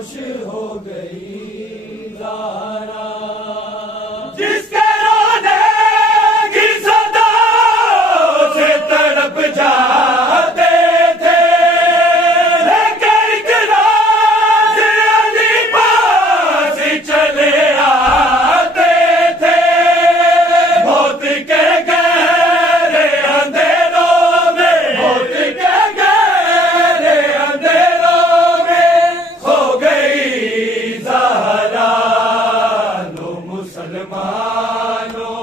खामोश हो गई ज़हरा। जिसके रोने की सदा से तड़प जाते थे, लेकर एक राज अली पास चले आते थे। मौत के गहरे अंधेरों में, मौत के गहरे अंधेरों में खो गई ज़हरा। लो मुसलमानों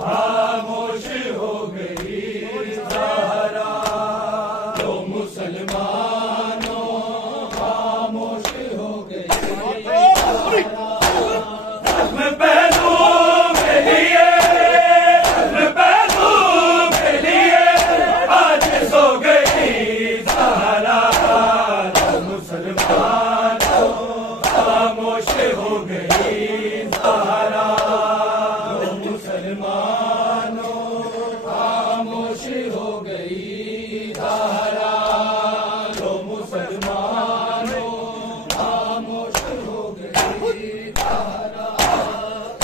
खामोश हो गई ज़हरा। लो मुसलमानों खामोश हो गई ज़हरा। ज़ख्म पहलू के लिए, ज़ख्म पहलू के लिए आज सो गई ज़हरा। लो मुसलमानों खामोश हो गई ज़हरा। लो मुसलमानों खामोश हो गई ज़हरा। लो मुसलमानों खामोश हो गई ज़हरा।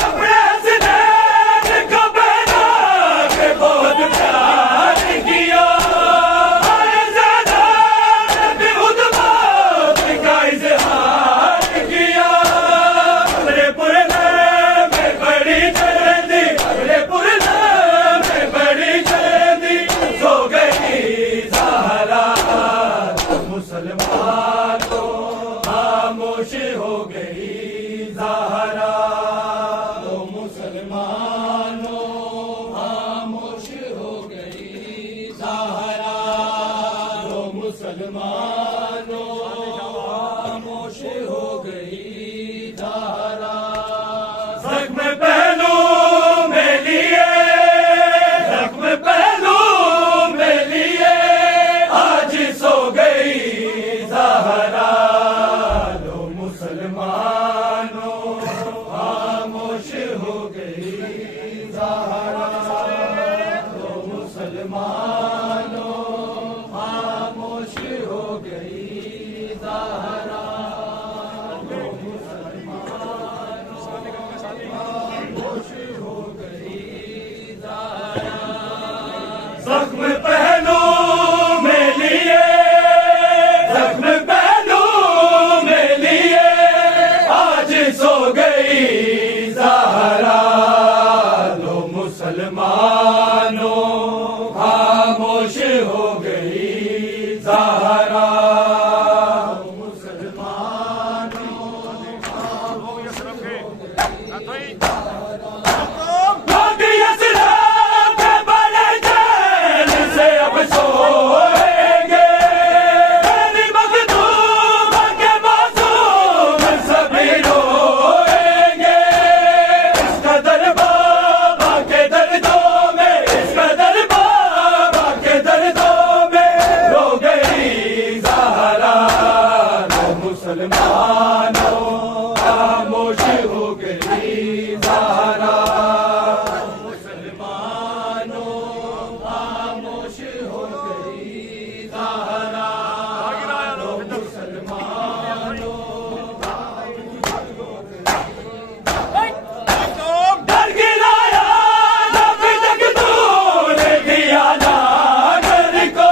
अपने हसनैन को बना के बहुत प्यार किया। आए ज़रा ने खुद मौत का इज़हार किया। अपने पुरने में बड़ी जल्दी, अपने पुरने में बड़ी जल्दी सो गई ज़हरा। तो मुसलमानों खामोश हो गई ज़हरा। लो मुसलमानों खामोश हो गई ज़हरा। लो मुसलमानों खामोश हो गई ज़हरा। ज़ख्म पहलू में लिए, ज़ख्म पहलू में लिए आज सो गई ज़हरा। लो मुसलमानों खामोश हो गई ज़हरा। लो मुसलमानों खामोश हो गई ज़हरा। लो मुसलमानों खामोश हो गई ज़हरा। ज़ख्म पहलू में लिए, ज़ख्म पहलू में लिए आज सो गई ज़हरा। लो मुसलमानों खामोश हो गई ज़हरा। लो मुसलमानों खामोश हो गई ज़हरा। लोग यसराब के बड़े चैन से अब सोएंगे। तेरी मखदूम के मासूम सभी रोएंगे। इस कदर बाबा के दर्दों में, इस कदर बाबा के दर्दों में रो गई ज़हरा। लो मुसलमानों खामोश हो गई ज़हरा। मुसलमानों खामोश हो गई ज़हरा। लो मुसलमानों डर गिराया जब तक तूने दिया ना घर को।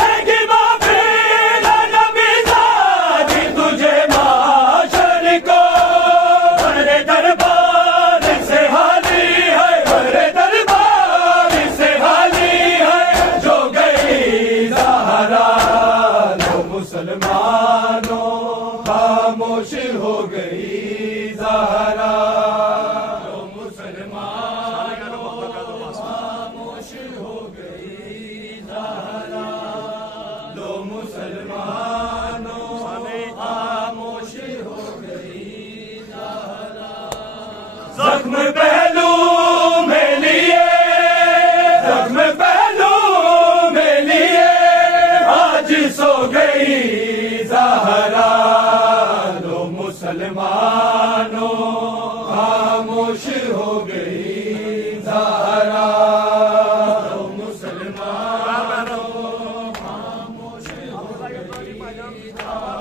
हैगी माफी ना नबी ज़ादी तुझे माशर को। बड़े दरबार से हाली है, बड़े दरबार से हाली है जो गई ज़हरा। लो मुसलमानों खामोश हो गई ज़हरा। लो मुसलमानों खामोश हो गई ज़हरा। लो मुसलमानों खामोश हो गई ज़हरा। ज़ख्म पहलू में लिए, ज़ख्म पहलू में लिए आज सो गई ज़हरा। लो मुसलमानों खामोश हो गई ज़हरा। लो मुसलमानों खामोश हो गई ज़हरा।